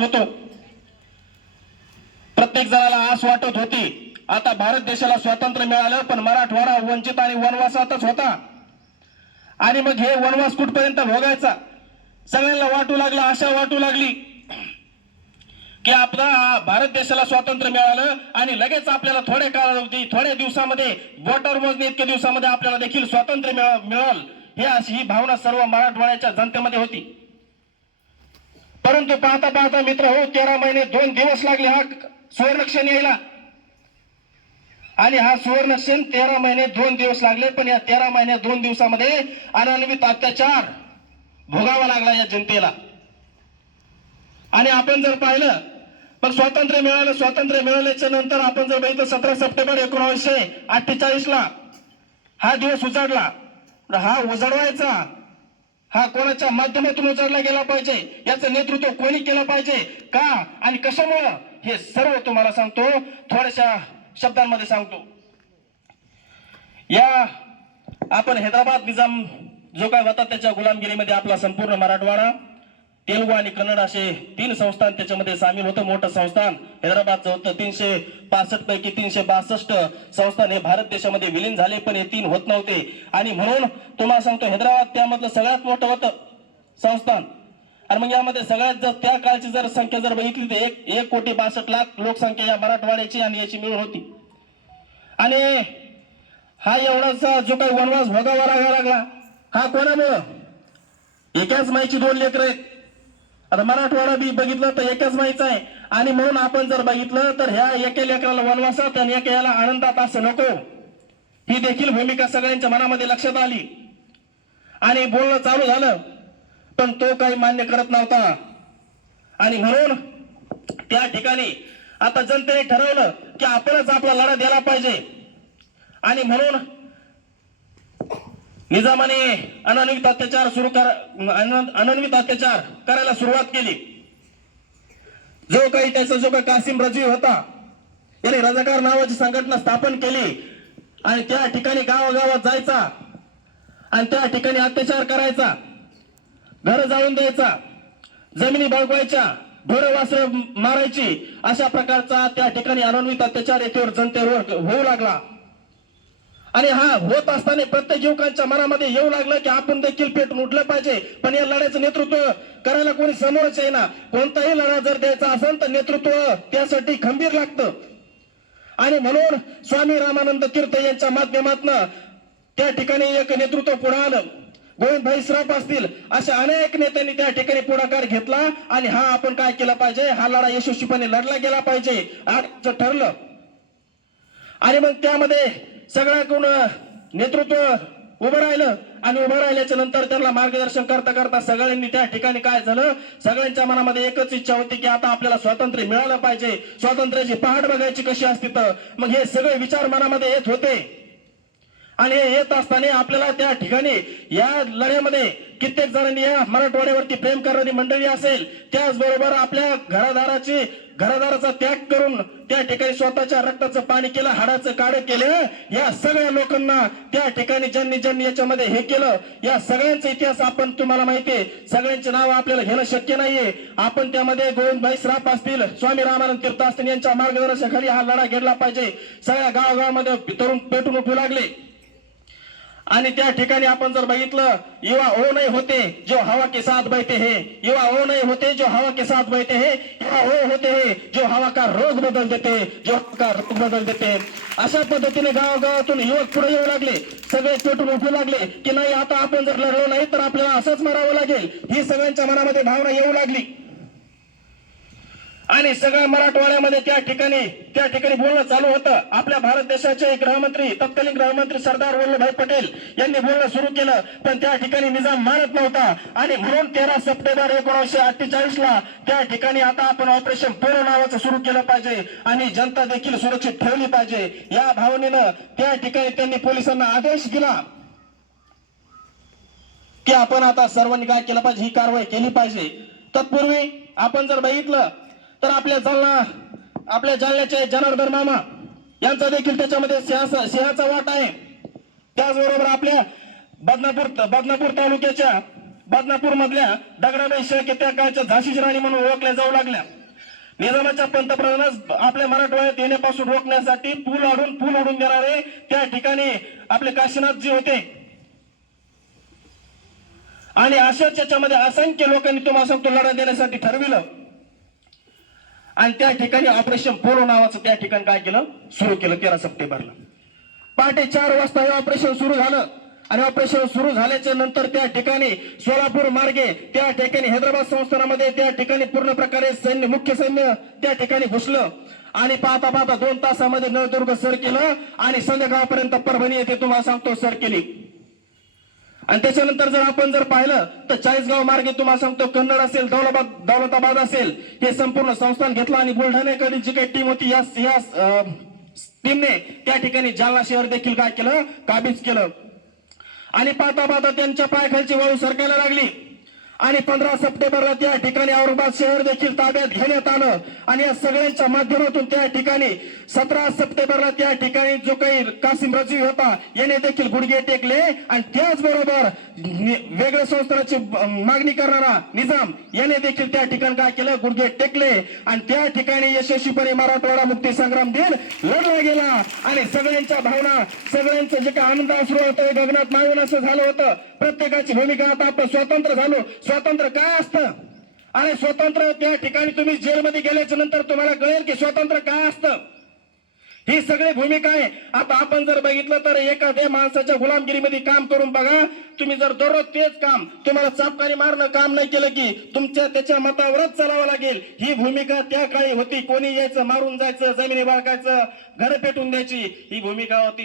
होतो प्रत्येक जणाला आस वाटत होती आता भारत देशाला स्वातंत्र्य मिळालं पण मराठवाडा वंचित आणि वनवासातच होता आणि मग हे वनवास कुठपर्यंत भोगायचा सगळ्यांना वाटू लागला आशा वाटू लागली की आपला भारत देशाला स्वातंत्र्य मिळालं आणि लगेच आपल्याला थोड्या काळावधी थोड्या दिवसामध्ये बोटावर मोजणी इतक्या दिवसामध्ये आपल्याला देखील स्वातंत्र्य मिळाल हे अशी ही भावना सर्व मराठवाड्याच्या जनतेमध्ये होती परंतु पाहता पाहता मित्र हो तेरा महिने दोन दिवस लागले हा सुवर्णक्षण यायला आणि हा सुवर्णक्षण तेरा महिने दोन दिवस लागले पण या तेरा महिने दोन दिवसामध्ये अनन्वित अत्याचार भोगावा लागला या जनतेला आणि आपण जर पाहिलं मग स्वातंत्र्य मिळालं स्वातंत्र्य मिळाल्याच्या नंतर आपण जर बघितलं सतरा सप्टेंबर एकोणीसशे अठ्ठेचाळीस ला हा दिवस उजाडला हा उजाडवायचा हा कोणाच्या माध्यमातून उचलला गेला पाहिजे याचं नेतृत्व कोणी केलं पाहिजे का आणि कशामुळं हे सर्व तुम्हाला सांगतो थोड्याशा शब्दांमध्ये सांगतो या आपण हैदराबाद निजाम जो काय होता त्याच्या गुलामगिरीमध्ये आपला संपूर्ण मराठवाडा तेलुगू आणि कन्नड असे तीन संस्थान त्याच्यामध्ये सामील होतं मोठं संस्थान हैदराबादचं होतं तीनशे पासष्ट पैकी तीनशे बासष्ट संस्थान हे भारत देशामध्ये विलीन झाले पण हे तीन होत नव्हते आणि म्हणून तुम्हाला सांगतो हैदराबाद त्यामधलं सगळ्यात मोठं होतं संस्थान आणि मग यामध्ये सगळ्यात जर त्या काळची जर संख्या जर बघितली तर एक एक कोटी बासष्ट लाख लोकसंख्या या मराठवाड्याची आणि याची मिळून होती आणि हा एवढाचा जो काही वनवास भोगावा लागला हा कोणामुळं एकाच माईची दोन लेकर आहेत आता मराठवाडा बी बघितलं तर एकच माहीत आहे आणि म्हणून आपण जर बघितलं तर ह्या एके लेकराला वनवासात आणि एके याला आनंदात असं नको ही देखील भूमिका सगळ्यांच्या मनामध्ये लक्षात आली आणि बोलणं चालू झालं पण तो काही मान्य करत नव्हता आणि म्हणून त्या ठिकाणी आता जनतेने ठरवलं की आपणच आपला लढा द्यायला पाहिजे आणि म्हणून निजामाने अनन्वित अत्याचार सुरू कर अनन्वित अत्याचार करायला सुरुवात केली जो काही त्याचा जो काही कासिम रजी होता त्याने रजाकार नावाची संघटना स्थापन केली आणि त्या ठिकाणी गावागावात जायचा आणि त्या ठिकाणी अत्याचार करायचा घर जाळून द्यायचा जमिनी बळकवायच्या घर वासर मारायची अशा प्रकारचा त्या ठिकाणी अनन्वित अत्याचार येथेवर जनतेवर होऊ लागला आणि हा होत असताना प्रत्येक युवकांच्या मनामध्ये येऊ लागलं की आपण देखील पेटून उठलं पाहिजे पण या लढ्याचं नेतृत्व करायला कोणी समोरच आहे ना कोणताही लढा जर द्यायचा असेल तर नेतृत्व त्यासाठी खंबीर लागतं आणि म्हणून स्वामी रामानंद तीर्थ यांच्या माध्यमातून त्या ठिकाणी एक नेतृत्व पुढे आलं गोविंदभाई श्राफ असतील अशा अनेक नेत्यांनी त्या ठिकाणी पुढाकार घेतला आणि हा आपण काय केला पाहिजे हा लढा यशस्वीपणे लढला गेला पाहिजे ठरलं आणि मग त्यामध्ये सगळ्याकडून नेतृत्व उभं राहिलं आणि उभं राहिल्याच्या नंतर त्यांना मार्गदर्शन करता करता सगळ्यांनी त्या ठिकाणी काय झालं सगळ्यांच्या मनामध्ये एकच इच्छा होती की आता आपल्याला स्वातंत्र्य मिळालं पाहिजे स्वातंत्र्याची पहाट बघायची कशी असती तर मग हे सगळे विचार मनामध्ये येत होते आणि हे येत असताना आपल्याला त्या ठिकाणी या लढ्यामध्ये कित्येक जणांनी या मराठवाड्यावरती प्रेम करणारी मंडळी असेल त्याचबरोबर आपल्या घरादाराची घरादाराचा त्याग करून त्या ठिकाणी स्वतःच्या रक्ताचं पाणी केलं हाडाचं काढ केलं या सगळ्या लोकांना त्या ठिकाणी ज्यांनी ज्यांनी याच्यामध्ये हे केलं या सगळ्यांचा इतिहास आपण तुम्हाला माहितीये सगळ्यांची नाव आपल्याला घेणं शक्य नाहीये आपण त्यामध्ये गोविंदभाई श्राप असतील स्वामी रामानंद तीर्थ असतील यांच्या मार्गदर्शनाखाली हा लढा घेतला पाहिजे सगळ्या गावगावामध्ये तरुण पेटून उठू लागले आणि त्या ठिकाणी आपण जर बघितलं युवा ओ नाही होते जो हवा के साथ बैठे हे युवा ओ नाही होते जो हवा के साथ बैठे हे युवा ओ होते हे जो हवा का रोग बदल देते जो का रोग बदल देते अशा पद्धतीने गावागावातून युवक पुढे येऊ लागले सगळे चोटून उठू लागले की नाही आता आपण जर लढलो नाही तर आपल्याला असंच मरावं लागेल ही सगळ्यांच्या मनामध्ये भावना येऊ लागली आणि सगळ्या मराठवाड्यामध्ये त्या ठिकाणी त्या ठिकाणी बोलणं चालू होतं आपल्या भारत देशाचे गृहमंत्री तत्कालीन गृहमंत्री सरदार वल्लभभाई पटेल यांनी बोलणं सुरू केलं पण त्या ठिकाणी निजाम मानत नव्हता आणि म्हणून तेरा सप्टेंबर एकोणीसशे अठ्ठेचाळीस ला त्या ठिकाणी आता आपण ऑपरेशन पूर्ण नावाचं सुरू केलं पाहिजे आणि जनता देखील सुरक्षित ठेवली पाहिजे या भावनेनं त्या ठिकाणी त्यांनी पोलिसांना आदेश दिला की आपण आता सर्वांनी काय केलं पाहिजे ही कारवाई केली पाहिजे तत्पूर्वी आपण जर बघितलं तर आपल्या जालना आपल्या जालन्याचे जनार्दन मामा यांचा देखील त्याच्यामध्ये सिंहाचा वाट आहे त्याचबरोबर आपल्या बदनापूर बदनापूर तालुक्याच्या बदनापूर मधल्या दगडाबाई शेळके त्या काळच्या झाशीची राणी म्हणून ओळखल्या जाऊ लागल्या निजामाच्या पंतप्रधानास आपल्या मराठवाड्यात येण्यापासून रोखण्यासाठी पूल आढून पूल अडून देणारे त्या ठिकाणी आपले काशीनाथ जी होते आणि अशाच याच्यामध्ये असंख्य लोकांनी तुम्हाला सांगतो लढा देण्यासाठी ठरविलं आणि त्या ठिकाणी ऑपरेशन पोलो नावाचं त्या ठिकाणी काय केलं सुरू केलं तेरा सप्टेंबरला पहाटे चार वाजता हे ऑपरेशन सुरू झालं आणि ऑपरेशन सुरू झाल्याच्या नंतर त्या ठिकाणी सोलापूर मार्गे त्या ठिकाणी हैदराबाद संस्थानामध्ये त्या ठिकाणी पूर्ण प्रकारे सैन्य मुख्य सैन्य त्या ठिकाणी घुसलं आणि पाहता पाहता दोन तासामध्ये नळदुर्ग सर केलं आणि संध्याकाळपर्यंत परभणी येथे तुम्हाला सांगतो सर केली आणि त्याच्यानंतर जर आपण जर पाहिलं तर चाळीसगाव मार्गे तुम्हाला सांगतो कन्नड असेल दौलाबाद दौलताबाद असेल हे संपूर्ण संस्थान घेतलं आणि बुलढाण्याकडील जी काही टीम होती या या टीमने त्या ठिकाणी जालना शहर देखील काय केलं काबीज केलं आणि पाहता पाहता त्यांच्या पायाखालची वाळू सरकायला लागली आणि पंधरा सप्टेंबरला त्या ठिकाणी औरंगाबाद शहर देखील ताब्यात घेण्यात आलं आणि या सगळ्यांच्या माध्यमातून त्या ठिकाणी सतरा सप्टेंबरला त्या ठिकाणी जो काही कासिम रजवी होता याने देखील गुडघे टेकले आणि त्याचबरोबर वेगळ्या संस्थानाची मागणी करणारा निजाम याने देखील त्या ठिकाणी काय केलं गुडघे टेकले आणि त्या ठिकाणी यशस्वीपणे मराठवाडा मुक्ती संग्राम दिन लढला गेला आणि सगळ्यांच्या भावना सगळ्यांचं जे काही आनंद असू होतं गगनात मागून असं झालं होतं प्रत्येकाची भूमिका आता आपण स्वतंत्र झालो स्वतंत्र काय असतं अरे स्वतंत्र त्या ठिकाणी तुम्ही जेलमध्ये गेल्याच्या नंतर तुम्हाला कळेल की स्वतंत्र काय असतं ही सगळी भूमिका आहे आता आपण जर बघितलं तर एखाद्या माणसाच्या गुलामगिरीमध्ये काम करून बघा तुम्ही जर दररोज तेच काम तुम्हाला चापकारी मारणं काम नाही केलं की तुमच्या त्याच्या मतावरच चालावं लागेल ही भूमिका त्या काळी होती कोणी यायचं मारून जायचं जमिनी बाळकायचं घर पेटून द्यायची ही भूमिका होती